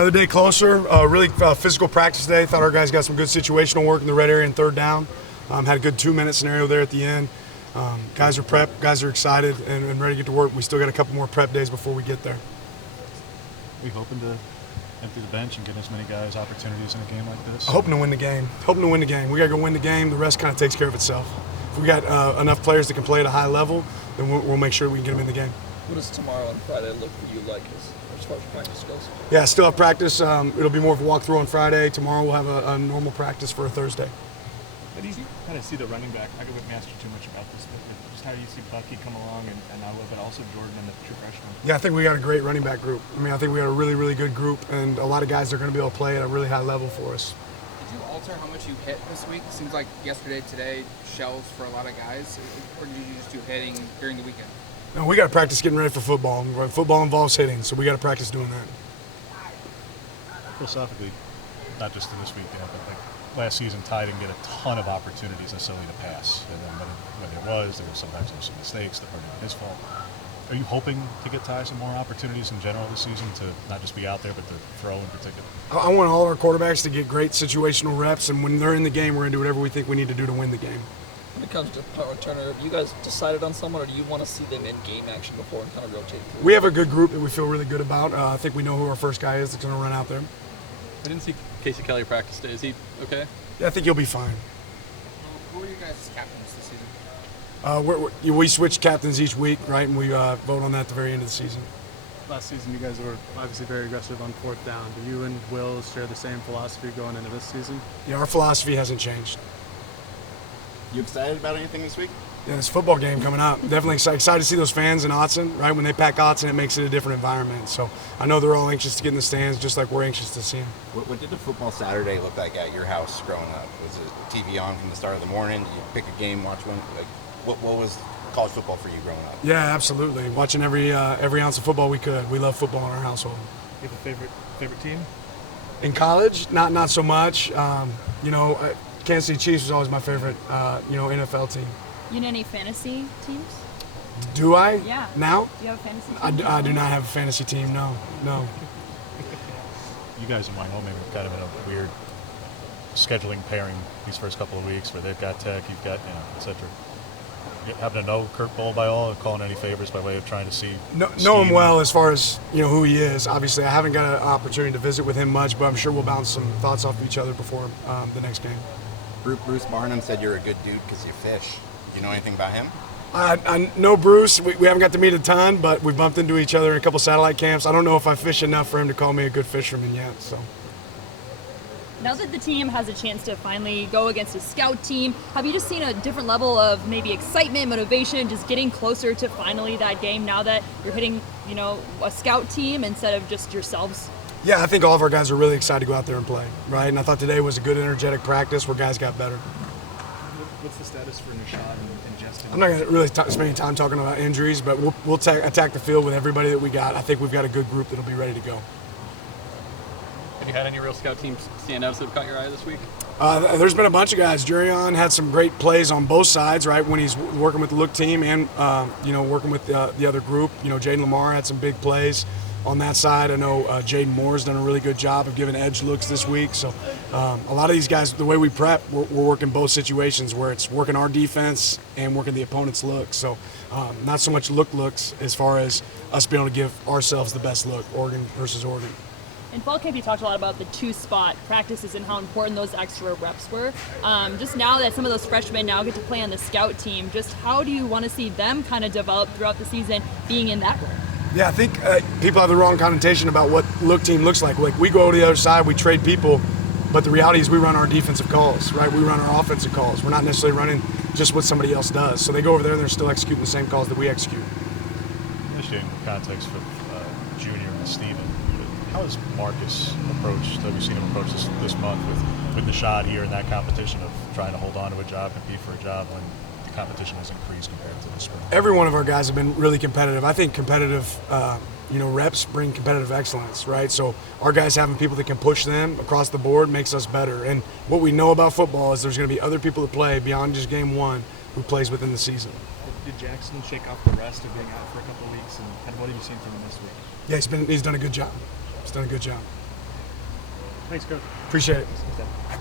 Another day closer, really physical practice day. Thought our guys got some good situational work in the red area and third down. Had a good 2-minute scenario there at the end. Guys are prepped, guys are excited and ready to get to work. We still got a couple more prep days before we get there. We hoping to empty the bench and get as many guys opportunities in a game like this? Hoping to win the game. We got to go win the game. The rest kind of takes care of itself. If we got enough players that can play at a high level, then we'll make sure we can get them in the game. What does tomorrow and Friday look for you like as far as practice goes? Yeah, still have practice. It'll be more of a walkthrough on Friday. Tomorrow we'll have a normal practice for a Thursday. But you kind of see the running back. I wouldn't ask you too much about this, but just how do you see Bucky come along and now, but also Jordan and the true freshman? Yeah, I think we got a great running back group. I think we got a really, really good group and a lot of guys that are going to be able to play at a really high level for us. Did you alter how much you hit this week? It seems like yesterday, today, shells for a lot of guys. Or did you just do hitting during the weekend? No, we got to practice getting ready for football. Football involves hitting, so we got to practice doing that. Philosophically, not just in this week, but like last season, Ty didn't get a ton of opportunities necessarily to pass. And then when there was sometimes some mistakes that weren't his fault. Are you hoping to get Ty some more opportunities in general this season to not just be out there, but to throw in particular? I want all our quarterbacks to get great situational reps, and when they're in the game, we're going to do whatever we think we need to do to win the game. When it comes to power Turner, have you guys decided on someone, or do you want to see them in game action before and kind of rotate through? We have a good group that we feel really good about. I think we know who our first guy is that's going to run out there. I didn't see Casey Kelly practice today. Is he okay? Yeah, I think you'll be fine. Who are you guys' captains this season? We switch captains each week, right, and we vote on that at the very end of the season. Last season, you guys were obviously very aggressive on fourth down. Do you and Will share the same philosophy going into this season? Yeah, our philosophy hasn't changed. You excited about anything this week? Yeah, this football game coming up. Definitely excited to see those fans in Autzen, right? When they pack Autzen, it makes it a different environment. So I know they're all anxious to get in the stands, just like we're anxious to see them. What did a football Saturday look like at your house growing up? Was it TV on from the start of the morning? Did you pick a game, watch one? Like, what was college football for you growing up? Yeah, absolutely. Watching every ounce of football we could. We love football in our household. You have a favorite team? In college, not so much. Kansas City Chiefs was always my favorite, NFL team. You know any fantasy teams? Do I? Yeah. Now? Do you have a fantasy team? I do not have a fantasy team, no. You guys in Wyoming are kind of in a weird scheduling pairing these first couple of weeks where they've got Tech, you've got, et cetera. You happen to know Kurt Bowl by all, calling any favors by way of trying to see? Know him well as far as who he is. Obviously, I haven't got an opportunity to visit with him much, but I'm sure we'll bounce some thoughts off of each other before the next game. Bruce Barnum said you're a good dude because you fish. Do you know anything about him? I know Bruce. We haven't got to meet a ton, but we bumped into each other in a couple satellite camps. I don't know if I fish enough for him to call me a good fisherman yet. So. Now that the team has a chance to finally go against a scout team, have you just seen a different level of maybe excitement, motivation, just getting closer to finally that game now that you're hitting, a scout team instead of just yourselves? Yeah, I think all of our guys are really excited to go out there and play, right? And I thought today was a good, energetic practice where guys got better. What's the status for Nishad and Justin? I'm not going to really spend any time talking about injuries, but we'll attack the field with everybody that we got. I think we've got a good group that'll be ready to go. Have you had any real scout teams standouts that have caught your eye this week? There's been a bunch of guys. Jurion had some great plays on both sides, right, when he's working with the look team and, working with the other group. Jaden Lamar had some big plays on that side. I know Jaden Moore's done a really good job of giving edge looks this week. So a lot of these guys, the way we prep, we're working both situations where it's working our defense and working the opponent's look. So not so much looks as far as us being able to give ourselves the best look, Oregon versus Oregon. In fall camp, you talked a lot about the two-spot practices and how important those extra reps were. Just now that some of those freshmen now get to play on the scout team, just how do you want to see them kind of develop throughout the season being in that role? Yeah, I think people have the wrong connotation about what look team looks like. Like, we go to the other side, we trade people, but the reality is we run our defensive calls, right? We run our offensive calls. We're not necessarily running just what somebody else does. So they go over there and they're still executing the same calls that we execute. Especially in context for Junior and Steven. How has Marcus approached, have you seen him approach this month with Nishad here in that competition of trying to hold on to a job, compete for a job when the competition has increased compared to the spring? Every one of our guys have been really competitive. I think competitive, reps bring competitive excellence, right? So our guys having people that can push them across the board makes us better. And what we know about football is there's going to be other people that play beyond just game one who plays within the season. Did Jackson shake off the rest of being out for a couple of weeks? And what have you seen from him this week? Yeah, he's done a good job. He's done a good job. Thanks, Coach. Appreciate it. Okay.